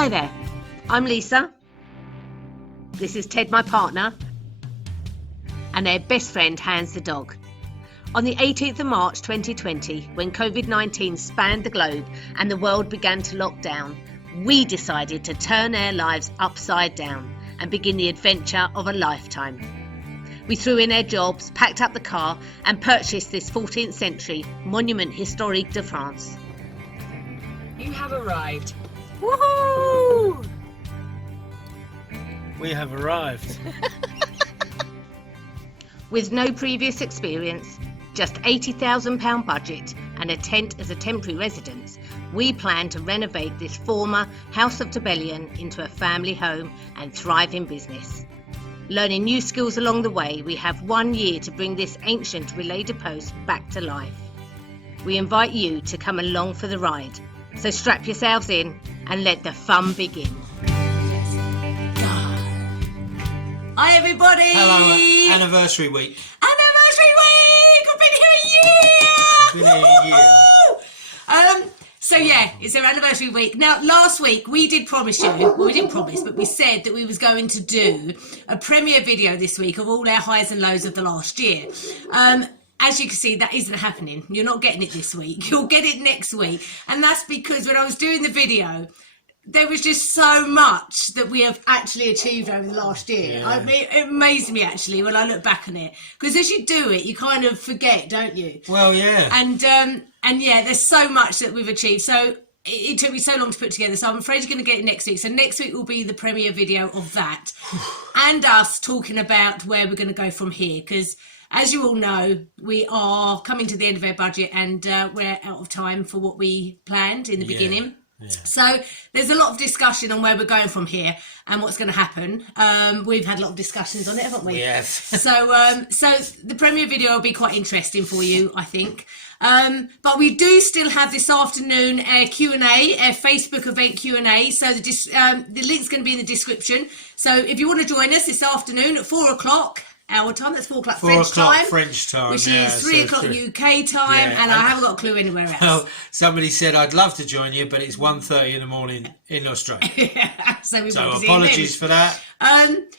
Hi there, I'm Lisa. This is Ted, my partner, and their best friend, Hans the dog. On the 18th of March 2020, when COVID-19 spanned the globe and the world began to lock down, we decided to turn our lives upside down and begin the adventure of a lifetime. We threw in our jobs, packed up the car and purchased this 14th century monument historique de France. You have arrived. Woohoo! We have arrived. With no previous experience, just £80,000 budget and a tent as a temporary residence, we plan to renovate this former House of Rebellion into a family home and thriving business. Learning new skills along the way, we have 1 year to bring this ancient relay de post back to life. We invite you to come along for the ride, so strap yourselves in and let the fun begin. Hi everybody! Hello, anniversary week. Anniversary week! I've been here a year! Been here a year. So yeah, it's our anniversary week. Now, last week we did promise you, well, we didn't promise, but we said that we was going to do a premiere video this week of all our highs and lows of the last year. As you can see, that isn't happening. You're not getting it this week. You'll get it next week. And that's because when I was doing the video, there was just so much that we have actually achieved over the last year. Yeah. It amazed me actually when I look back on it, because as you do it, you kind of forget, don't you? Well, yeah. And yeah, there's so much that we've achieved. So it took me so long to put together. So I'm afraid you're going to get it next week. So next week will be the premiere video of that, and us talking about where we're going to go from here. Because as you all know, we are coming to the end of our budget, and we're out of time for what we planned in the beginning. Yeah. So there's a lot of discussion on where we're going from here and what's going to happen. We've had a lot of discussions on it, haven't we? Yes. So the premiere video will be quite interesting for you, I think. But we do still have this afternoon a Q&A, a Facebook event Q&A. So the link's going to be in the description. So if you want to join us this afternoon at 4 o'clock, our time, that's 4 o'clock French time, which is 3 o'clock UK time, and I haven't got a clue anywhere else. Well, somebody said I'd love to join you, but it's 1:30 in the morning in Australia. So apologies for that.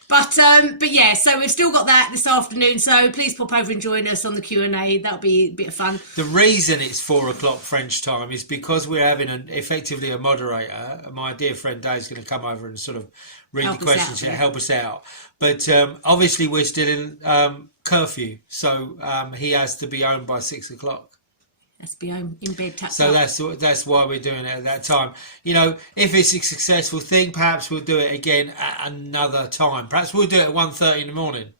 But yeah, so we've still got that this afternoon. So please pop over and join us on the Q&A. That'll be a bit of fun. The reason it's 4 o'clock French time is because we're having effectively a moderator. My dear friend Dave's going to come over and sort of read the questions and help us out. But obviously we're still in curfew, so he has to be home by 6 o'clock. Has to be home in bed. So that's why we're doing it at that time. You know, if it's a successful thing, perhaps we'll do it again at another time. Perhaps we'll do it at 1:30 in the morning.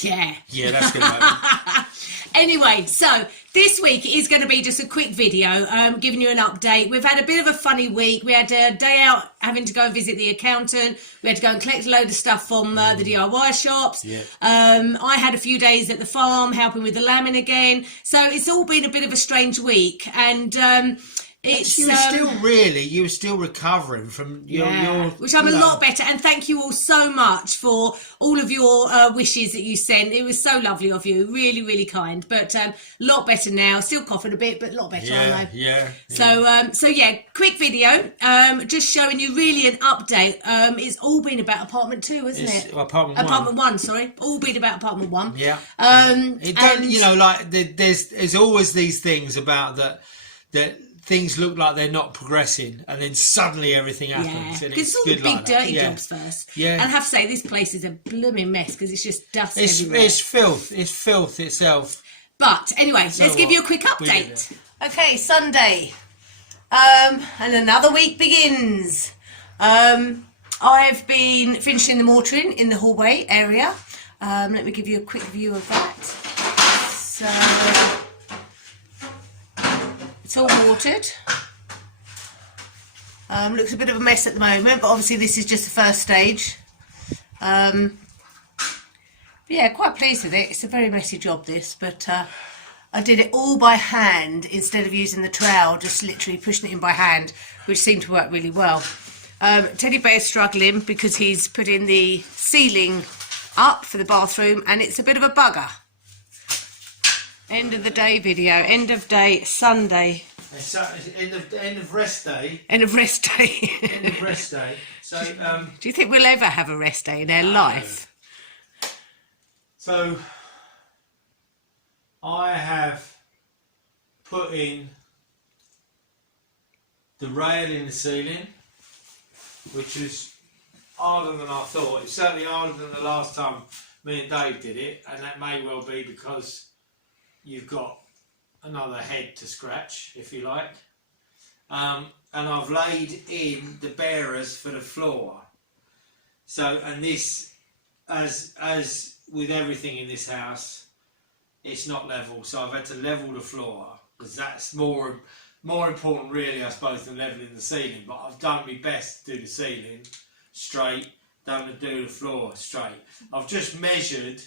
Yeah. Yeah, that's going to happen. Anyway, so this week is going to be just a quick video giving you an update. We've had a bit of a funny week. We had a day out having to go and visit the accountant. We had to go and collect a load of stuff from the DIY shops. Yeah. I had a few days at the farm helping with the lambing again. So it's all been a bit of a strange week. And you were still recovering from your which I'm a lot better, and thank you all so much for all of your wishes that you sent. It was so lovely of you, really, really kind. But a lot better now. Still coughing a bit, but a lot better. Yeah. So yeah, quick video, just showing you really an update. It's all been about apartment 2, isn't it? Apartment one. Sorry, all been about apartment 1. Yeah. There's always these things about that things look like they're not progressing, and then suddenly everything happens. Yeah, because it's all the big dirty jobs first. Yeah. And I have to say, this place is a blooming mess because it's just dust everywhere. It's filth. It's filth itself. But anyway, let's give you a quick update. Okay, Sunday. And another week begins. I've been finishing the mortaring in the hallway area. Let me give you a quick view of that. So it's all mortared. Looks a bit of a mess at the moment, but obviously this is just the first stage. Yeah, quite pleased with it. It's a very messy job, this, but I did it all by hand instead of using the trowel, just literally pushing it in by hand, which seemed to work really well. Teddy Bear's struggling because he's putting the ceiling up for the bathroom and it's a bit of a bugger. End of the day video, end of day Sunday. It's end of rest day. End of rest day. End of rest day. So, do you think we'll ever have a rest day in our life? So, I have put in the rail in the ceiling, which was harder than I thought. It's certainly harder than the last time me and Dave did it, and that may well be because you've got another head to scratch, if you like. And I've laid in the bearers for the floor. So, and this, as with everything in this house, it's not level. So I've had to level the floor, because that's more important really, I suppose, than levelling the ceiling. But I've done my best to do the ceiling straight, done to do the floor straight. I've just measured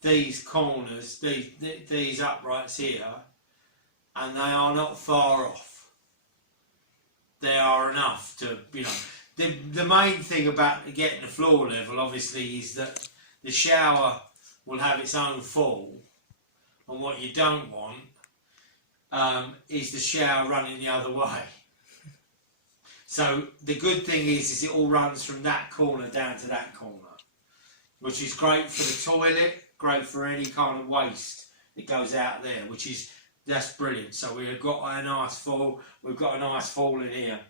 these corners, these uprights here, and they are not far off. They are enough to, you know. The main thing about getting the floor level, obviously, is that the shower will have its own fall, and what you don't want is the shower running the other way. So the good thing is it all runs from that corner down to that corner, which is great for the toilet, great for any kind of waste that goes out there, that's brilliant. So we've got a nice fall, in here.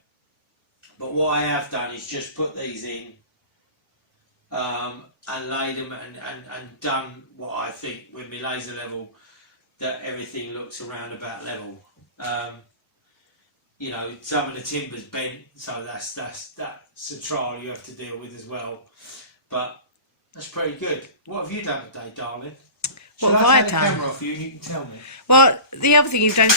But what I have done is just put these in and laid them and done what I think with my laser level, that everything looks around about level. You know, some of the timber's bent, so that's a trial you have to deal with as well. But that's pretty good. What have you done today, darling? What have I done? Turn the camera off you and you can tell me. Well, the other thing you've done...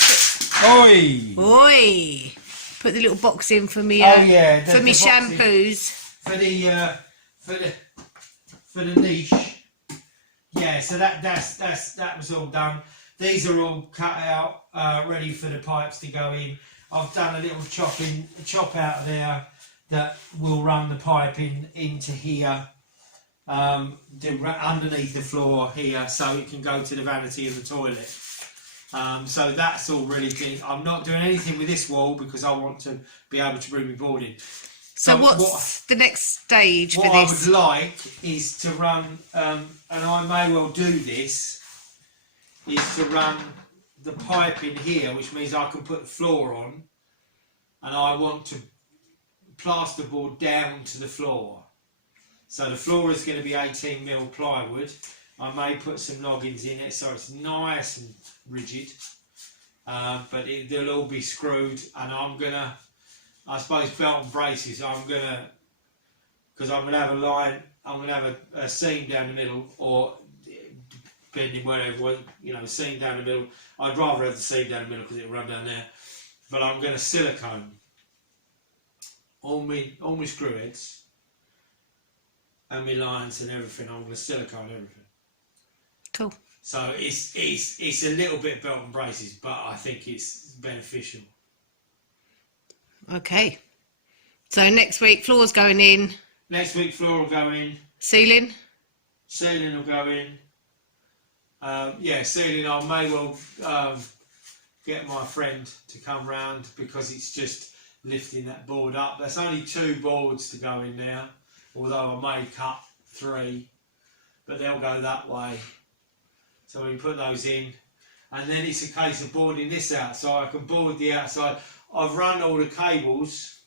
Oi! Oi! Put the little box in for me. For me shampoos. For the niche. Yeah, so that was all done. These are all cut out, ready for the pipes to go in. I've done a little chop out of there that will run the pipe into here, underneath the floor here, so it can go to the vanity of the toilet. So that's all really clean. I'm not doing anything with this wall because I want to be able to bring my board in. So what's the next stage for this? What I would like is to run, and I may well do this, is to run the pipe in here, which means I can put the floor on, and I want to plasterboard down to the floor. So the floor is going to be 18mm plywood. I may put some noggins in it so it's nice and rigid, but they'll all be screwed, and I'm going to, I suppose, belt and braces. Because I'm going to have a line, I'm going to have a seam down the middle, or depending wherever, you know, seam down the middle. I'd rather have the seam down the middle because it'll run down there. But I'm going to silicone all my screw heads and my lines and everything. I'm going to silicone everything. Cool. So it's a little bit belt and braces, but I think it's beneficial. Okay. So next week, floor's going in. Next week, floor will go in. Ceiling? Ceiling will go in. Ceiling, I may well get my friend to come round because it's just lifting that board up. There's only 2 boards to go in there, although I may cut 3, but they'll go that way. So we put those in, and then it's a case of boarding this out, so I can board the outside. I've run all the cables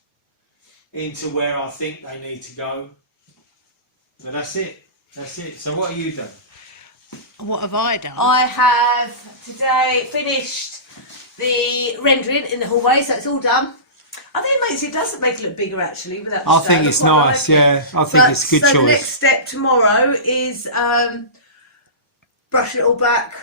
into where I think they need to go, and that's it. So what have you done? What have I done? I have today finished the rendering in the hallway, so it's all done. I think it does make it look bigger actually. Without I think it's nice, yeah. I think it's a good choice. So the next step tomorrow is brush it all back,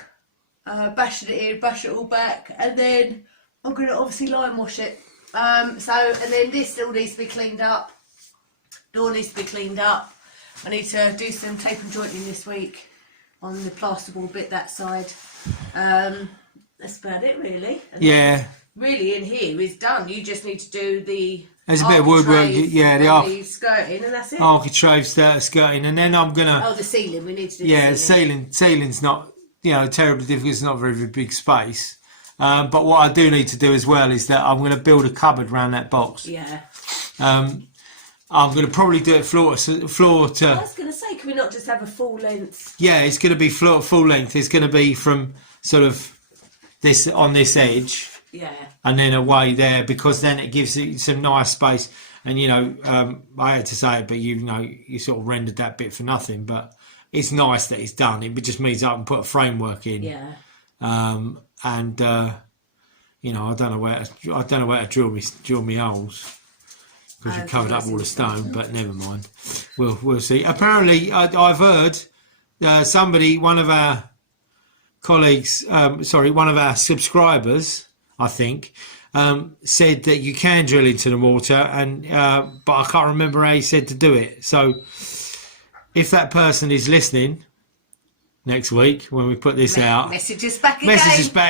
bash it in, brush it all back, and then I'm going to obviously lime wash it. And then this still needs to be cleaned up. Door needs to be cleaned up. I need to do some tape and jointing this week on the plasterboard bit that side. That's about it really. And yeah. Really in here is done. You just need to do the there's a bit of woodwork, yeah, the skirting, and that's it. Architrave skirting, and then I'm gonna. The ceiling. We need to do. Yeah, the ceiling's not, terribly difficult. It's not a very big space. But what I do need to do as well is that I'm going to build a cupboard around that box. Yeah. I'm going to probably do it floor to. I was going to say, can we not just have a full length? Yeah, it's going to be full length. It's going to be from sort of this on this edge. Yeah. And then away there, because then it gives it some nice space. And you know, I had to say it, but you sort of rendered that bit for nothing. But it's nice that it's done. It just means I can put a framework in. Yeah. And you know, I don't know where to drill me holes. Because you've covered up all the stone, but never mind. We'll see. Apparently, I've heard somebody, one of our colleagues, one of our subscribers, I think, said that you can drill into the mortar, and but I can't remember how he said to do it. So, if that person is listening next week when we put this out, message us back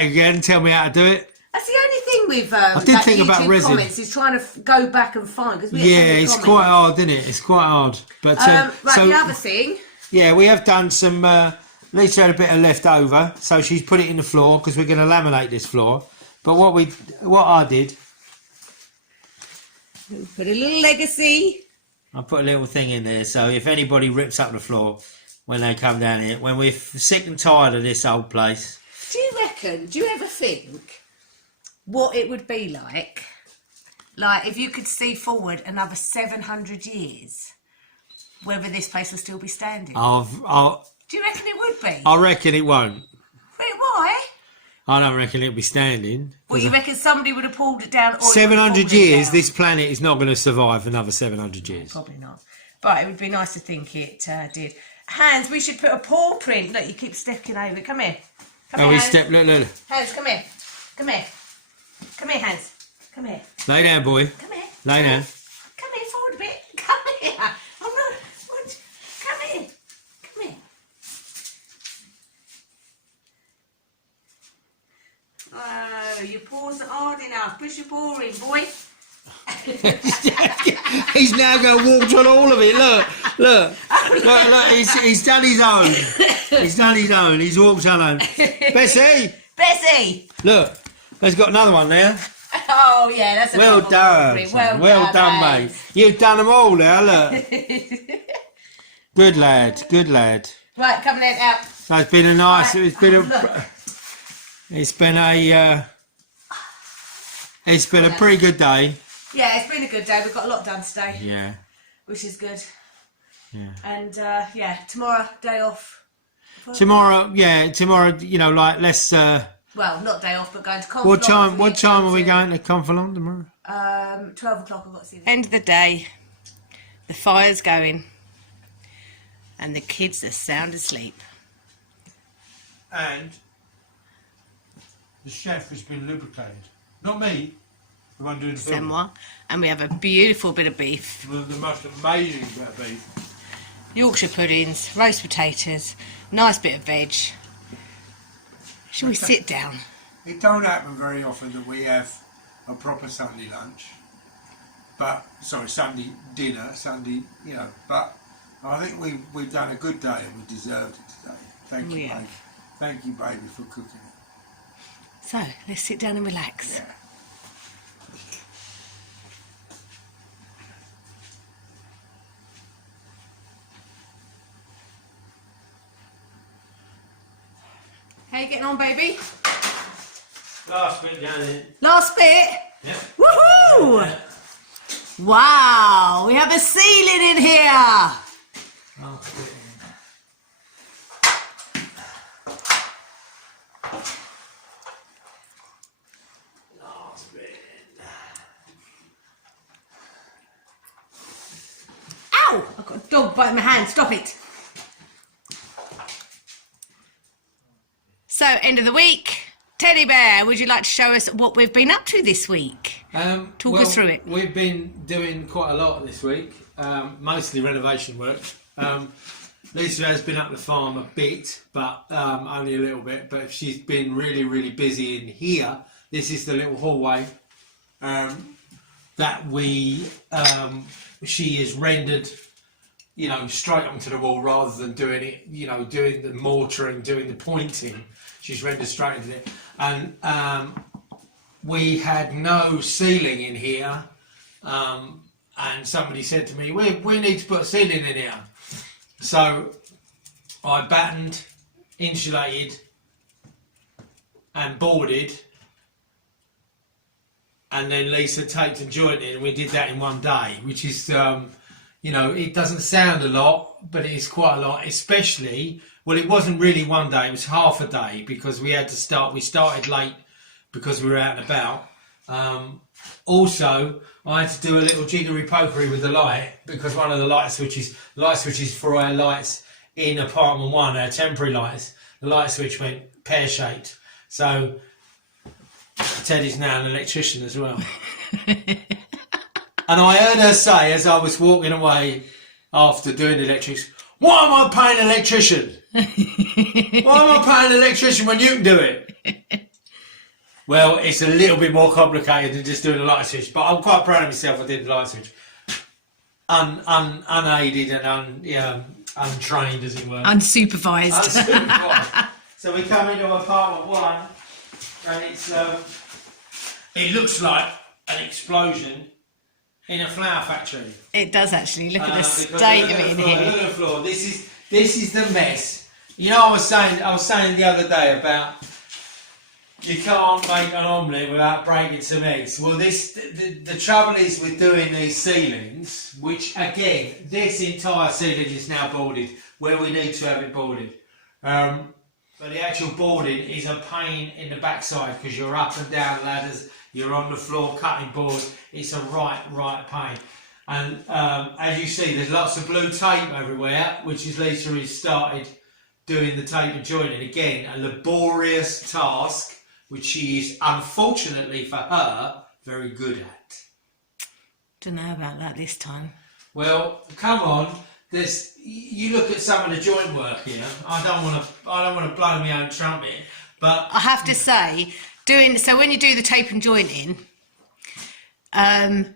again. And tell me how to do it. That's the only thing with I did think YouTube about resin. comments is trying to go back and find. Cause It's quite hard, isn't it? It's quite hard. But right, so, the other thing. Yeah, we have done some. Lisa had a bit of left over, so she's put it in the floor because we're going to laminate this floor. But what I did, Put a little legacy. I put a little thing in there, so if anybody rips up the floor when they come down here, when we're sick and tired of this old place. Do you ever think what it would be like if you could see forward another 700 years, whether this place will still be standing? Do you reckon it would be? I reckon it won't. Wait, why? I don't reckon it'll be standing. Well, you reckon somebody would have pulled it down? Or 700 years, this planet is not going to survive another 700 years. Probably not. But it would be nice to think it did. Hans, we should put a paw print. Look, you keep stepping over. Come here. Come here, Hans. Look. Hans, come here. Come here. Come here, Hans. Come here. Lay down, boy. Come here. Lay down. Come here, forward a bit. Come here. I'm not... What? Come here. Come here. Oh, your paws are hard enough. Push your paw in, boy. He's now going to walk on all of it. Look. He's done his own. He's done his own. He's walked on. Bessie. Look, there's got another one there. Oh yeah, that's a well done. Well done, mate. You've done them all now. Look. Good lad. Right, come on out. So it's been a nice. Right. It's been a pretty good day. Yeah, it's been a good day. We've got a lot done today. Yeah. Which is good. Yeah. And tomorrow, day off. Tomorrow, let's... well, not day off, but going to Conflon. What time are we going to Conflon tomorrow? 12 o'clock, I've got to see them. End of the day, the fire's going, and the kids are sound asleep. And the chef has been lubricated. Not me, the one doing the film. And we have a beautiful bit of beef. The most amazing bit of beef. Yorkshire puddings, roast potatoes, nice bit of veg. Shall we sit down? It don't happen very often that we have a proper Sunday lunch. Sunday dinner, but I think we've done a good day and we deserved it today. Thank you, baby. Thank you, baby, for cooking. So, let's sit down and relax. Yeah. How you getting on, baby? Last bit down there. Last bit? Yeah. Woohoo! Yeah. Wow, we have a ceiling in here. Last bit. Last bit. Ow! I've got a dog biting my hand. Stop it. So, end of the week. Teddy Bear, would you like to show us what we've been up to this week? Talk us through it. We've been doing quite a lot this week, mostly renovation work. Lisa has been up the farm a bit, but only a little bit. But she's been really, really busy in here. This is the little hallway that she has rendered, straight onto the wall rather than doing it, doing the mortaring, doing the pointing. She's rendered straight into it. and we had no ceiling in here, and somebody said to me, we need to put a ceiling in here. So I battened, insulated and boarded, and then Lisa taped and jointed, and we did that in one day, which is, you know, it doesn't sound a lot, but it is quite a lot, especially, well, it wasn't really one day, it was half a day, because we started late because we were out and about. Also, I had to do a little jiggery pokery with the light, because one of the light switches for our lights in apartment 1, our temporary lights, the light switch went pear-shaped. So Teddy's now an electrician as well. And I heard her say, as I was walking away after doing the electrics, why am I paying an electrician? Why am I paying an electrician when you can do it? Well, it's a little bit more complicated than just doing a light switch, but I'm quite proud of myself. I did the light switch. Unaided and untrained, as it were. Unsupervised. So we come into apartment 1, and it looks like an explosion in a flower factory. It does actually. Look at the state of it in here. Look at the floor. This is the mess. You know, I was saying the other day about you can't make an omelette without breaking some eggs. Well, the trouble is with doing these ceilings, which again, this entire ceiling is now boarded where we need to have it boarded. But the actual boarding is a pain in the backside because you're up and down ladders, you're on the floor cutting board. It's a right pain. And as you see, there's lots of blue tape everywhere, which is Lisa has started doing the tape and joining. Again, a laborious task, which she is, unfortunately for her, very good at. Don't know about that this time. Well, come on. You look at some of the joint work here. I don't want to blow my own trumpet, but I have to say, so when you do the tape and jointing,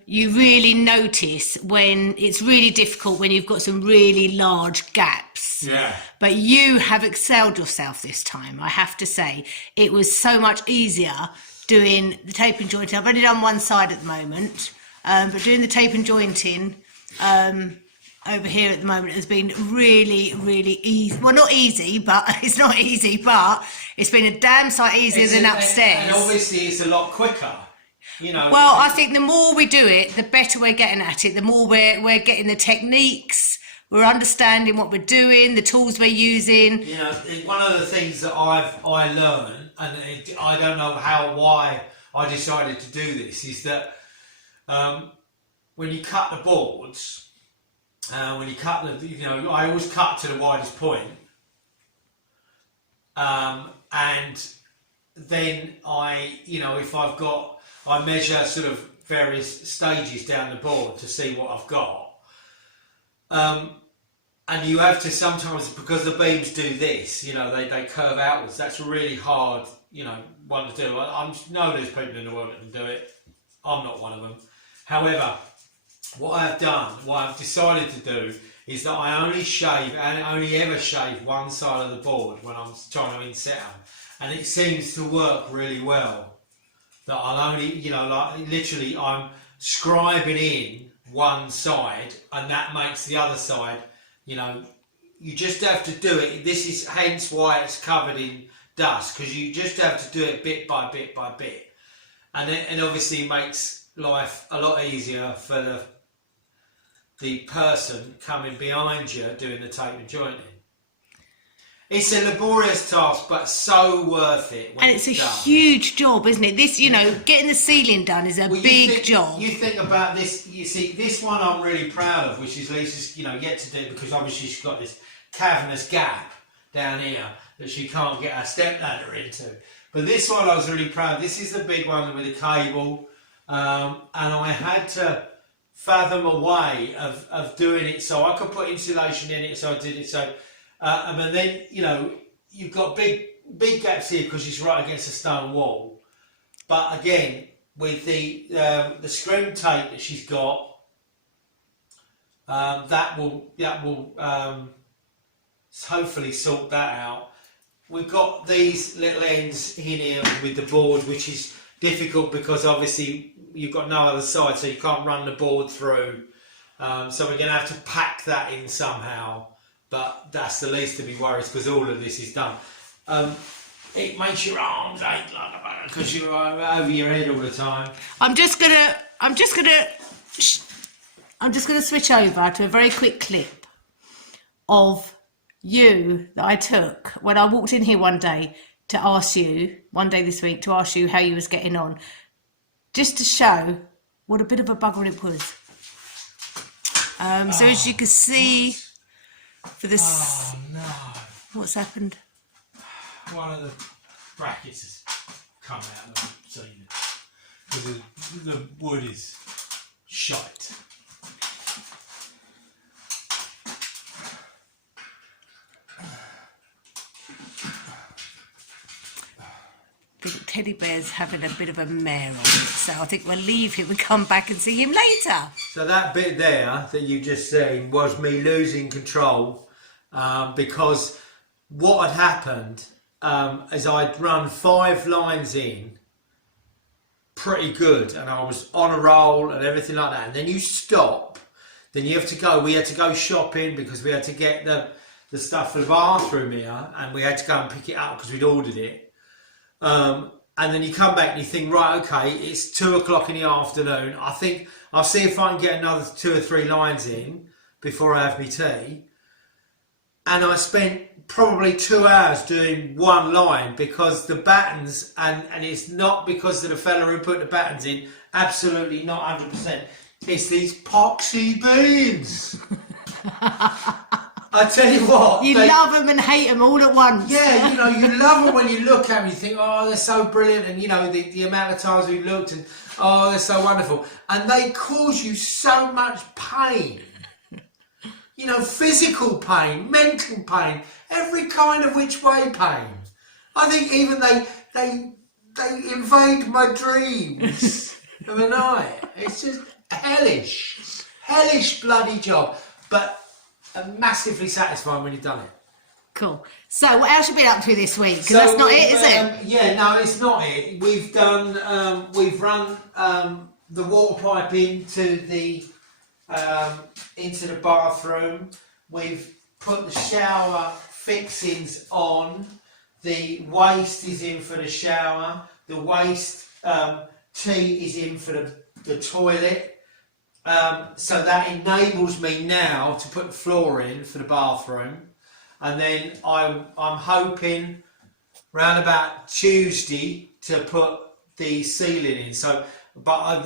you really notice when it's really difficult when you've got some really large gaps. Yeah. But you have excelled yourself this time, I have to say. It was so much easier doing the tape and jointing. I've only done one side at the moment, but doing the tape and jointing over here at the moment has been really easy. Well, not easy, but it's not easy, but it's been a damn sight easier than upstairs. And obviously it's a lot quicker. You know, well, I think the more we do it, the better we're getting at it. The more we're getting the techniques, we're understanding what we're doing, the tools we're using. You know, one of the things that I learned, and I don't know why I decided to do this, is that when you cut the boards, I always cut to the widest point, and then I measure sort of various stages down the board to see what I've got. And you have to sometimes, because the beams do this, they curve outwards. That's a really hard, one to do. I know there's people in the world that can do it. I'm not one of them. However, what I've decided to do is that I only ever shave one side of the board when I'm trying to inset them. And it seems to work really well. That I'll only, literally I'm scribing in one side and that makes the other side, you just have to do it. This is hence why it's covered in dust, because you just have to do it bit by bit by bit. And it obviously makes life a lot easier for the person coming behind you doing the tape and jointing. It's a laborious task, but so worth it. And it's a huge job, isn't it? This, getting the ceiling done is a big job. You think about this. You see, this one I'm really proud of, which is Lisa's, yet to do, because obviously she's got this cavernous gap down here that she can't get her step ladder into. But this one I was really proud of. This is the big one with the cable, and I had to fathom a way of doing it so I could put insulation in it. So I did it so. And then, you've got big gaps here because it's right against a stone wall. But again, with the scrim tape that she's got, that will hopefully sort that out. we've got these little ends in here with the board, which is difficult because obviously you've got no other side, so you can't run the board through. So we're going to have to pack that in somehow, but that's the least of my worries because all of this is done. It makes your arms ache like a bugger because you're over your head all the time. I'm just gonna switch over to a very quick clip of you that I took when I walked in here one day this week to ask you how you was getting on, just to show what a bit of a bugger it was. So as you can see, for this, Oh no! what's happened? One of the brackets has come out of the ceiling because the wood is shite. I think Teddy Bear's having a bit of a mare on it, so I think we'll leave him and come back and see him later. So that bit there that you just seen was me losing control because what had happened is I'd run 5 lines in pretty good and I was on a roll and everything like that, and then you stop, then you have to go, we had to go shopping because we had to get the stuff for the bathroom here and we had to go and pick it up because we'd ordered it. And then you come back and you think, right, okay, it's 2 o'clock in the afternoon. I think I'll see if I can get another 2 or 3 lines in before I have my tea. And I spent probably 2 hours doing 1 line because the battens, and it's not because of the fella who put the battens in, absolutely not 100%. It's these poxy beans. I tell you what. You love them and hate them all at once. Yeah, you know, you love them when you look at them, you think, oh, they're so brilliant, and you know, the amount of times we've looked and, oh, they're so wonderful. And they cause you so much pain. You know, physical pain, mental pain, every kind of which way pain. I think even they invade my dreams of the night. It's just hellish bloody job. But massively satisfying when you've done it. Cool. So what else have you been up to this week? Because that's not it, is it? Yeah, no, it's not it. We've done, we've run the water pipe into the bathroom. We've put the shower fixings on. The waste is in for the shower. The waste tee is in for the toilet. So that enables me now to put the floor in for the bathroom, and then I'm hoping round about Tuesday to put the ceiling in. So, but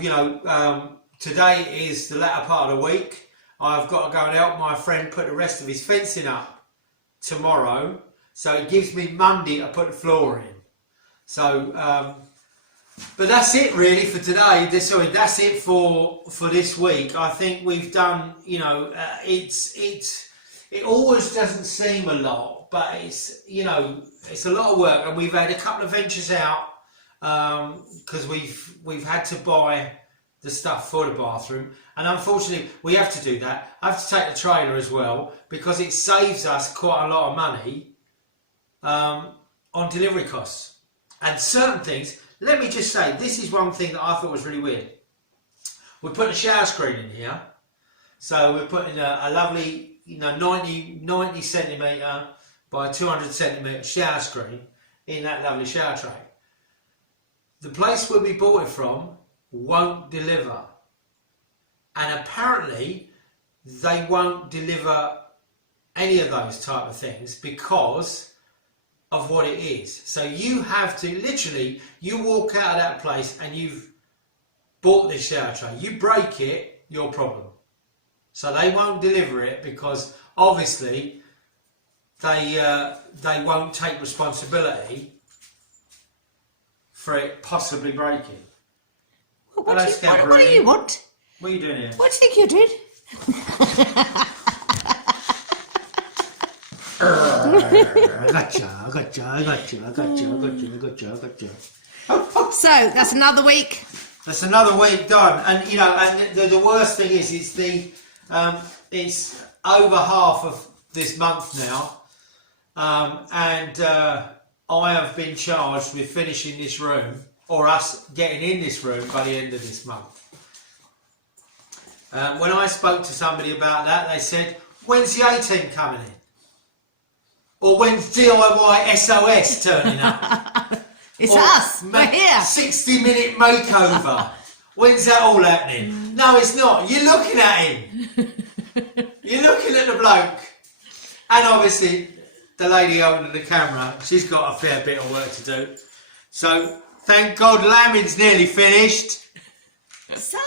today is the latter part of the week. I've got to go and help my friend put the rest of his fencing up tomorrow, so it gives me Monday to put the floor in. So. But that's it really for today. That's it for this week. I think we've done, you know, it always doesn't seem a lot, but it's, you know, it's a lot of work, and we've had a couple of ventures out because we've had to buy the stuff for the bathroom, and unfortunately we have to do that. I have to take the trailer as well because it saves us quite a lot of money on delivery costs and certain things. Let me just say, this is one thing that I thought was really weird. We put a shower screen in here. So we're putting a lovely, you know, 90 centimetre by 200 centimetre shower screen in that lovely shower tray. The place where we bought it from won't deliver. And apparently they won't deliver any of those type of things because of what it is. So you have to literally, you walk out of that place and you've bought this shower tray. You break it, your problem. So they won't deliver it because obviously they won't take responsibility for it possibly breaking. Well, what do you want? What are you doing here? What do you think you're doing? I got you. So that's another week. That's another week done, and you know, and the worst thing is, it's over half of this month now, and I have been charged with finishing this room, or us getting in this room by the end of this month. When I spoke to somebody about that, they said, when's the A-team coming in? Or when's DIY SOS turning up? It's us, we're here. 60-minute makeover. When's that all happening? No, it's not. You're looking at him. You're looking at the bloke. And obviously, the lady holding the camera, she's got a fair bit of work to do. So, thank God lambing's nearly finished. So,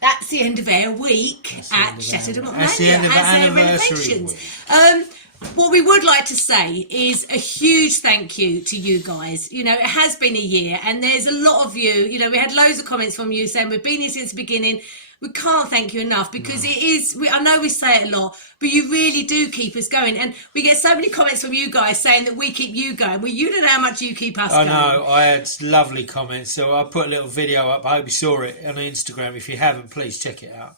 that's the end of our week at Chateau de That's the end Montmagner of as our our anniversary renovations. What we would like to say is a huge thank you to you guys. You know, it has been a year and there's a lot of you, you know, we had loads of comments from you saying we've been here since the beginning. We can't thank you enough because it is, I know we say it a lot, but you really do keep us going. And we get so many comments from you guys saying that we keep you going. Well, you don't know how much you keep us going. I know, I had lovely comments. So I put a little video up. I hope you saw it on Instagram. If you haven't, please check it out.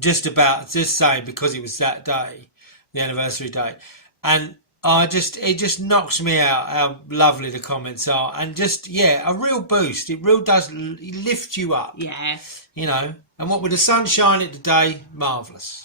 Just saying because it was that day, the anniversary day. And it just knocks me out how lovely the comments are. And just, a real boost. It really does lift you up. Yeah. You know, and what with the sun shining today, marvellous.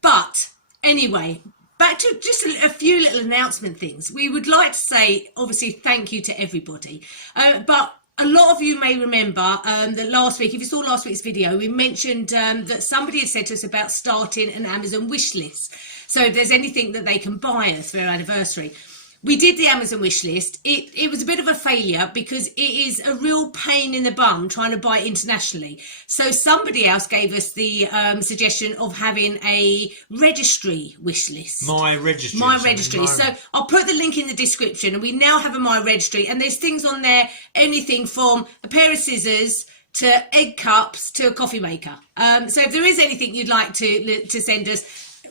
But anyway, back to just a few little announcement things. We would like to say, obviously, thank you to everybody. But a lot of you may remember that last week, if you saw last week's video, we mentioned that somebody had said to us about starting an Amazon wish list. So if there's anything that they can buy us for our anniversary. We did the Amazon wish list. It was a bit of a failure because it is a real pain in the bum trying to buy internationally. So somebody else gave us the suggestion of having a registry wish list. My registry. My registry. So I'll put the link in the description, and we now have a My Registry, and there's things on there, anything from a pair of scissors to egg cups to a coffee maker. So if there is anything you'd like to send us,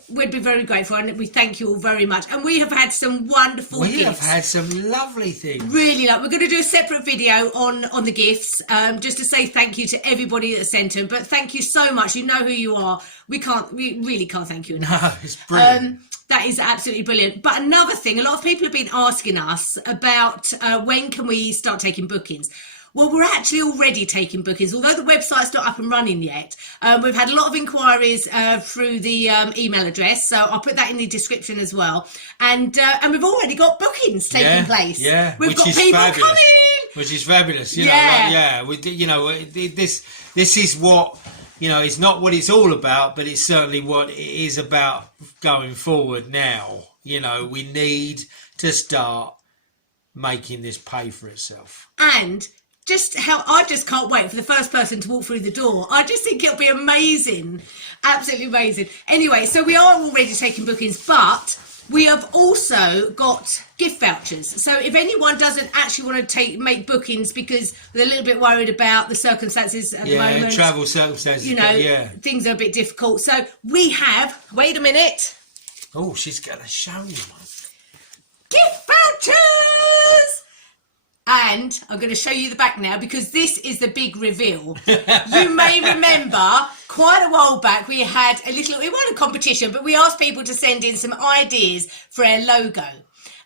we'd be very grateful, and we thank you all very much. And we have had some wonderful gifts. We have had some lovely things. Really, we're going to do a separate video on the gifts, just to say thank you to everybody that sent them. But thank you so much. You know who you are. We really can't thank you enough. No, it's brilliant. That is absolutely brilliant. But another thing, a lot of people have been asking us about when can we start taking bookings. Well, we're actually already taking bookings, although the website's not up and running yet. We've had a lot of inquiries through the email address, so I'll put that in the description as well. And we've already got bookings taking place. Yeah, we've got people fabulous. coming, which is fabulous. You know, this is what, you know, it's not what it's all about, but it's certainly what it is about going forward now. You know, we need to start making this pay for itself. And I just can't wait for the first person to walk through the door. I just think it'll be amazing. Absolutely amazing. Anyway, so we are already taking bookings, but we have also got gift vouchers. So if anyone doesn't actually want to make bookings because they're a little bit worried about the circumstances at the moment. Travel circumstances. You know, things are a bit difficult. So we have, wait a minute. Oh, she's going to show you, mate. Gift vouchers! And I'm going to show you the back now because this is the big reveal. You may remember quite a while back we had it wasn't a competition, but we asked people to send in some ideas for our logo.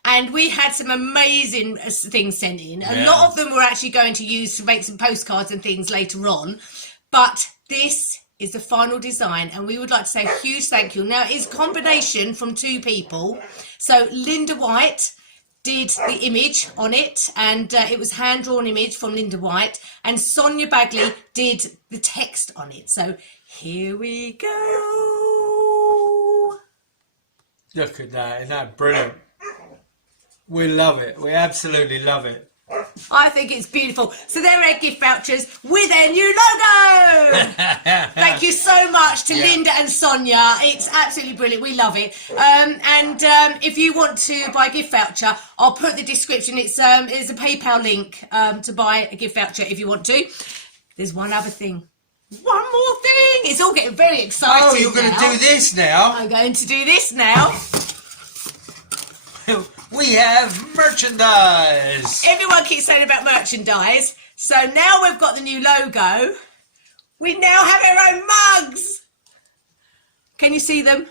And we had some amazing things sent in. A lot of them we're actually going to use to make some postcards and things later on. But this is the final design, and we would like to say a huge thank you. Now, it's a combination from two people. So Linda White did the image on it, and it was hand-drawn image from Linda White, and Sonia Bagley did the text on it. So here we go. Look at that, isn't that brilliant? We love it. We absolutely love it. I think it's beautiful. So there are our gift vouchers with our new logo. Thank you so much to Linda and Sonia. It's absolutely brilliant. We love it. If you want to buy a gift voucher, I'll put the description. It's a PayPal link to buy a gift voucher if you want to. There's one other thing. One more thing. It's all getting very exciting. Oh, you're going to do this now? I'm going to do this now. We have merchandise. Everyone keeps saying about merchandise. So now we've got the new logo. We now have our own mugs. Can you see them?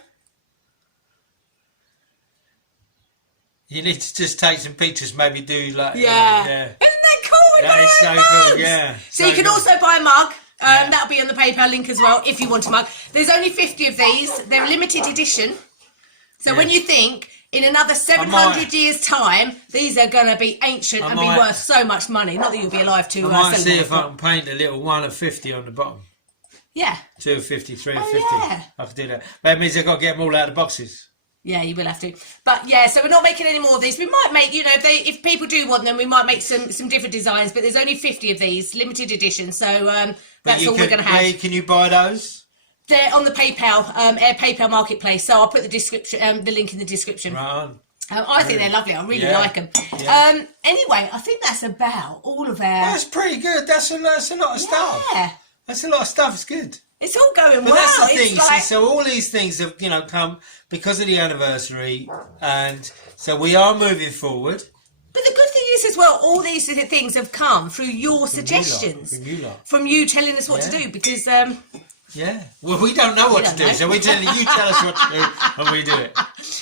You need to just take some pictures, maybe do like... Yeah. yeah. Isn't that cool? That is so cool, yeah. So you can also buy a mug. That'll be on the PayPal link as well if you want a mug. There's only 50 of these. They're limited edition. So when you think in another 700 years' time, these are going to be ancient and be worth so much money. Not that you'll be alive to. I might see if I can paint a little 1 of 50 on the bottom. Yeah. 2 of 50, 3 of 50. Yeah. I could do that. That means I've got to get them all out of the boxes. Yeah, you will have to. But yeah, so we're not making any more of these. We might make, you know, if people do want them, we might make some different designs. But there's only 50 of these, limited edition. So that's all we're going to have. Where can you buy those? They're on the PayPal, PayPal Marketplace. So I'll put the description, the link in the description. Right on. I think they're lovely. I really like them. Yeah. Anyway, I think that's about all of our. That's pretty good. That's a lot of stuff. Yeah. That's a lot of stuff. It's good. It's all going But well. that's the thing. It's like... So all these things have, come because of the anniversary, and so we are moving forward. But the good thing is as well, all these things have come through your suggestions, from you telling us what to do. Because yeah, well, we don't know what to do, so we tell you tell us what to do, and we do it.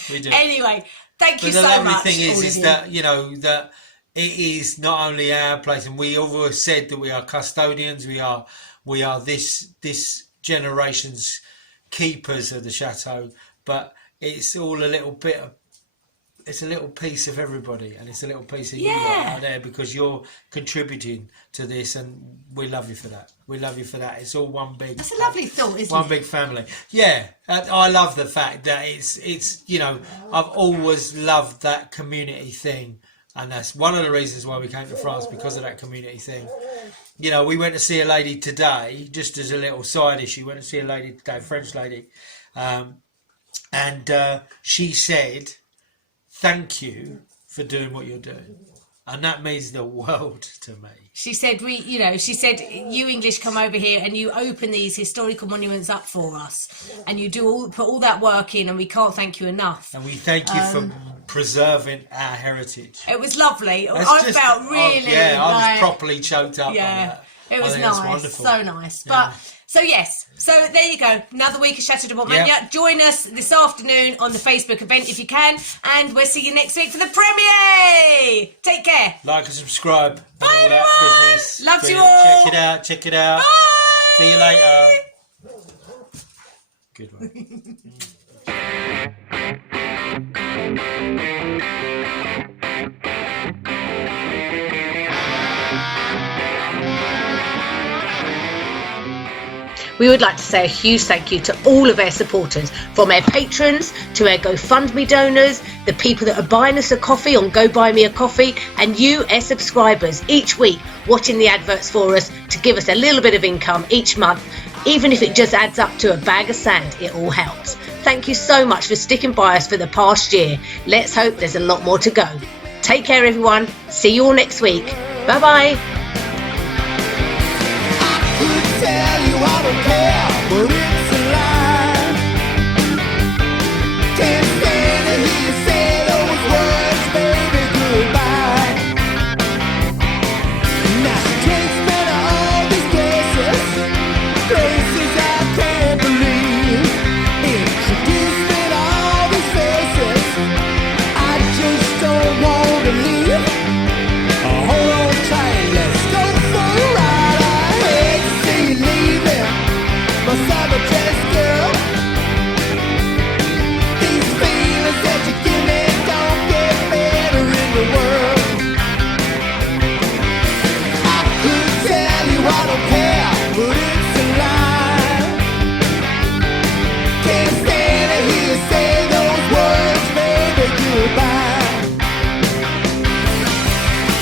We do. Anyway, thank you so much. The lovely thing is that that it is not only our place, and we always said that we are custodians. We are this generation's keepers of the chateau, but it's all a little bit of, it's a little piece of everybody, and it's a little piece of you out there, because you're contributing to this, and we love you for that. We love you for that. It's all one big. That's a lovely thought, isn't it? One big family. Yeah, I love the fact that it's I've always loved that community thing, and that's one of the reasons why we came to France, because of that community thing. We went to see a lady today, just as a little side issue. Went to see a lady today, a French lady, and she said, "Thank you for doing what you're doing," and that means the world to me. She said, you English come over here and you open these historical monuments up for us, and you put all that work in, and we can't thank you enough. And we thank you for preserving our heritage. It was lovely. I felt really. I was properly choked up. Yeah, on that. It was nice. So nice. But so yes. So there you go. Another week of Chateau de Montmagner. Yep. Join us this afternoon on the Facebook event if you can, and we'll see you next week for the premiere. Take care. Like and subscribe. Bye, and all that business. Love you all. Check it out. Bye. See you later. Good one. We would like to say a huge thank you to all of our supporters, from our patrons to our GoFundMe donors, the people that are buying us a coffee on Go Buy Me a Coffee, and you, our subscribers, each week watching the adverts for us to give us a little bit of income each month. Even if it just adds up to a bag of sand, it all helps. Thank you so much for sticking by us for the past year. Let's hope there's a lot more to go. Take care, everyone. See you all next week. Bye-bye. Tell you I don't care, but it's a lie. Can't stand to hear you say those words, baby, goodbye. Now she takes me to all these places I can't believe. Introduce me to all these faces, I just don't want to leave. Hold on tight, let's go for a ride. My summer dress girl, these feelings that you give me don't get better in the world. I could tell you I don't care, but it's a lie. Can't stand to hear you say those words, baby, goodbye.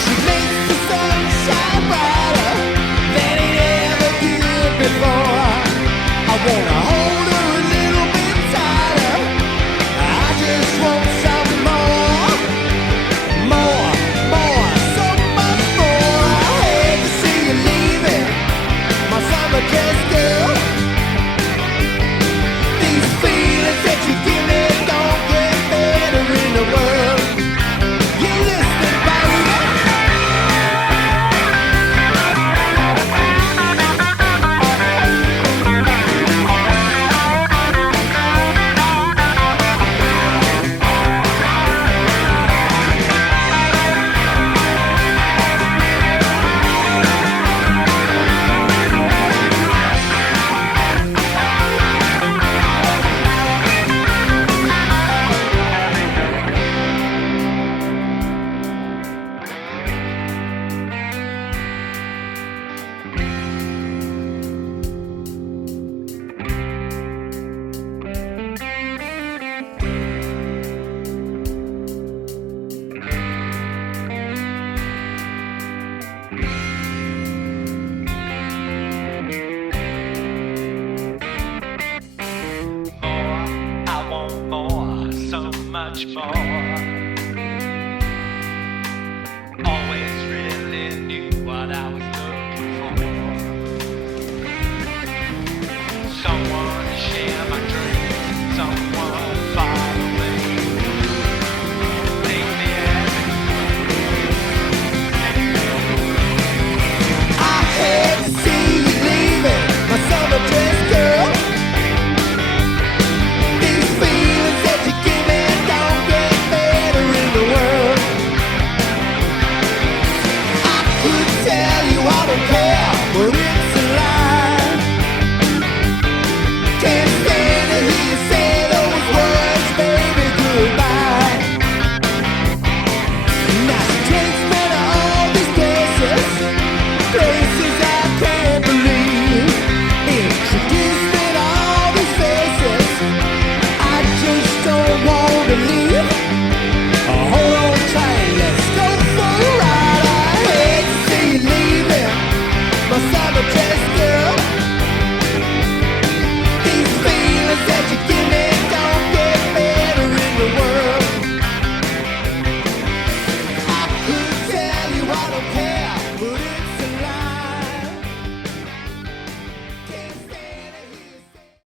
She makes the sun shine brighter than it ever did before. I wanna hold her a little bit tighter. I just want some more, so much more. I hate to see you leaving, my summer dress girl. alive.